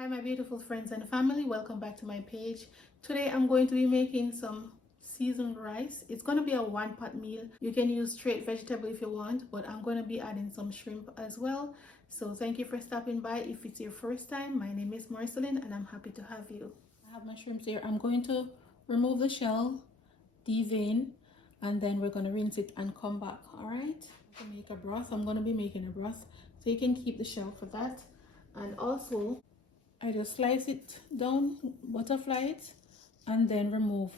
Hi my beautiful friends and family, welcome back to my page. Today I'm going to be making some seasoned rice. It's going to be a one pot meal. You can use straight vegetable if you want, but I'm going to be adding some shrimp as well. So thank you for stopping by. If it's your first time, my name is Marceline and I'm happy to have you. I have my shrimps here. I'm going to remove the shell, devein, and then we're going to rinse it and come back. All right, to make a broth, I'm going to be making a broth, so you can keep the shell for that. And also I just slice it down, butterfly it, and then remove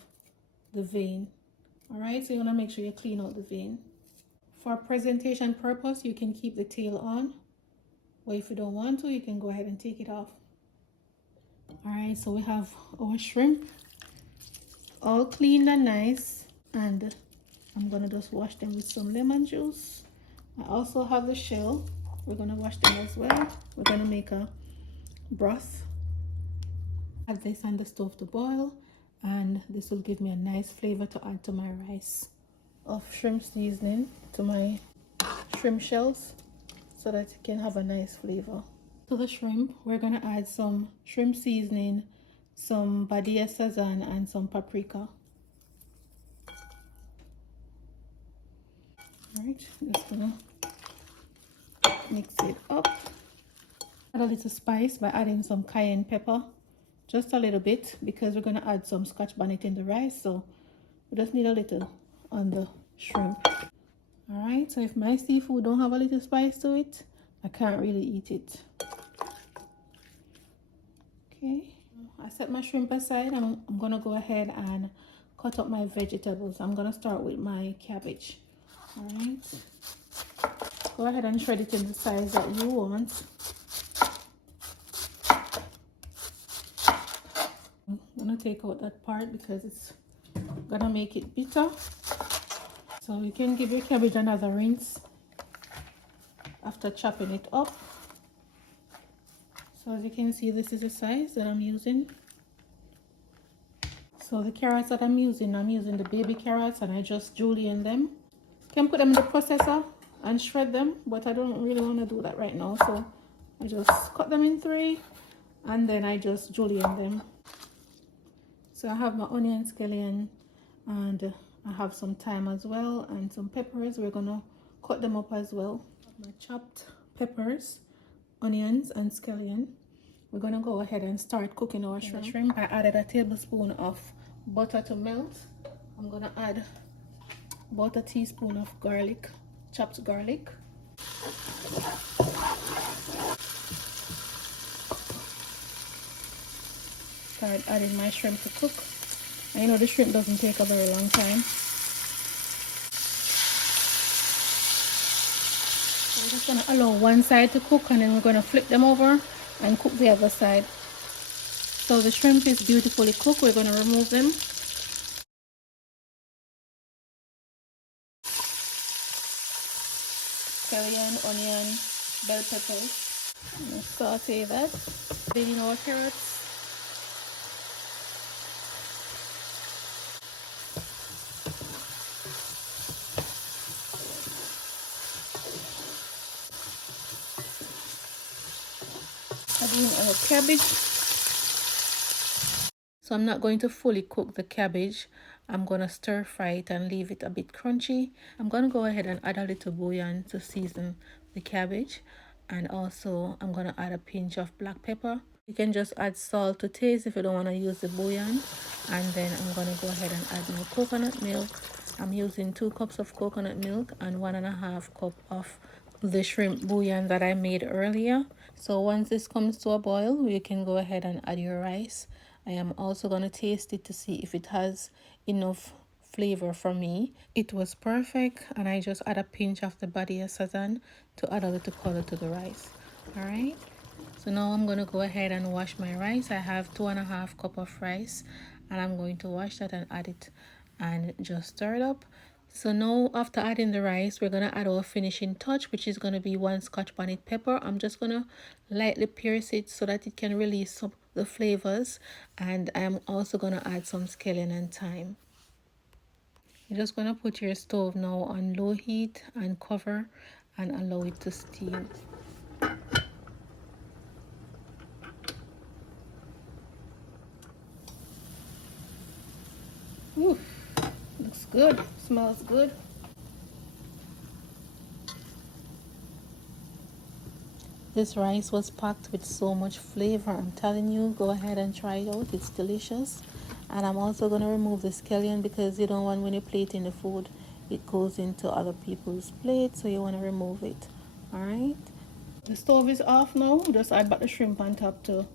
the vein. All right, so you want to make sure you clean out the vein. For presentation purpose, you can keep the tail on, or if you don't want to, you can go ahead and take it off. All right, so we have our shrimp all cleaned and nice, and I'm gonna just wash them with some lemon juice. I also have the shell. We're gonna wash them as well. We're gonna make a broth. Add this on the stove to boil, and this will give me a nice flavor to add to my rice. Of shrimp seasoning to my shrimp shells so that it can have a nice flavor. To the shrimp, we're gonna add some shrimp seasoning, some Badia sazon, and some paprika. All right, just gonna mix it up. Add a little spice by adding some cayenne pepper, just a little bit, because we're gonna add some Scotch bonnet in the rice, so we just need a little on the shrimp. All right, so if my seafood don't have a little spice to it, I can't really eat it. Okay, I set my shrimp aside. I'm gonna go ahead and cut up my vegetables. I'm gonna start with my cabbage. All right, go ahead and shred it in the size that you want. I'm gonna take out that part because it's gonna make it bitter. So you can give your cabbage another rinse after chopping it up. So as you can see, this is the size that I'm using. So the carrots that I'm using the baby carrots, and I just julienne them. You can put them in the processor and shred them, but I don't really want to do that right now. So I just cut them in 3 and then I just julienne them. So I have my onion, scallion, and I have some thyme as well, and some peppers. We're gonna cut them up as well. My chopped peppers, onions, and scallion. We're gonna go ahead and start cooking our shrimp. I added a tablespoon of butter to melt. I'm gonna add about a teaspoon of garlic, chopped garlic. Start adding my shrimp to cook. I know the shrimp doesn't take a very long time. We're just gonna allow one side to cook, and then we're gonna flip them over and cook the other side. So the shrimp is beautifully cooked. We're gonna remove them. Cayenne, onion, bell peppers. Saute that. Then in our carrots. Adding our cabbage. So I'm not going to fully cook the cabbage. I'm gonna stir fry it and leave it a bit crunchy. I'm gonna go ahead and add a little bouillon to season the cabbage, and also I'm gonna add a pinch of black pepper. You can just add salt to taste if you don't want to use the bouillon. And then I'm gonna go ahead and add my coconut milk. I'm using 2 cups of coconut milk and 1.5 cup of the shrimp bouillon that I made earlier. So once this comes to a boil, you can go ahead and add your rice. I am also going to taste it to see if it has enough flavor for me. It was perfect, and I just add a pinch of the Badia sazon to add a little color to the rice. All right, so now I'm going to go ahead and wash my rice. I have 2.5 cup of rice, and I'm going to wash that and add it and just stir it up. So now after adding the rice, we're going to add our finishing touch, which is going to be 1 Scotch bonnet pepper. I'm just going to lightly pierce it so that it can release some the flavors, and I'm also going to add some scallion and thyme. You're just going to put your stove now on low heat and cover and allow it to steam. good, smells good. This rice was packed with so much flavor. I'm telling you, go ahead and try it out. It's delicious. And I'm also going to remove the scallion because you don't want, when you plate in the food, it goes into other people's plate, so you want to remove it. Alright, the stove is off now. Just add back the shrimp on top to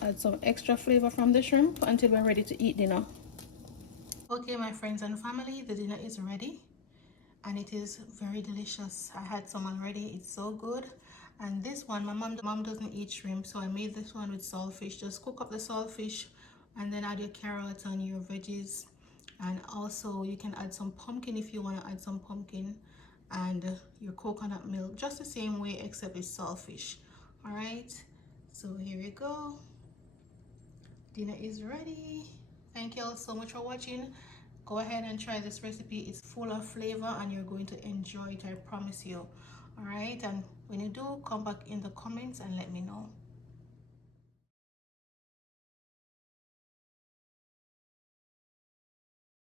add some extra flavor from the shrimp until we're ready to eat dinner. Okay, my friends and family, the dinner is ready and it is very delicious. I had some already. It's so good. And this one, my mom doesn't eat shrimp, so I made this one with saltfish. Just cook up the saltfish and then add your carrots and your veggies, and also you can add some pumpkin if you want to add some pumpkin, and your coconut milk, just the same way except it's saltfish. All right, so here you go. Dinner is ready. Thank you all so much for watching. Go ahead and try this recipe. It's full of flavor and you're going to enjoy it, I promise you. All right, and when you do, come back in the comments and let me know.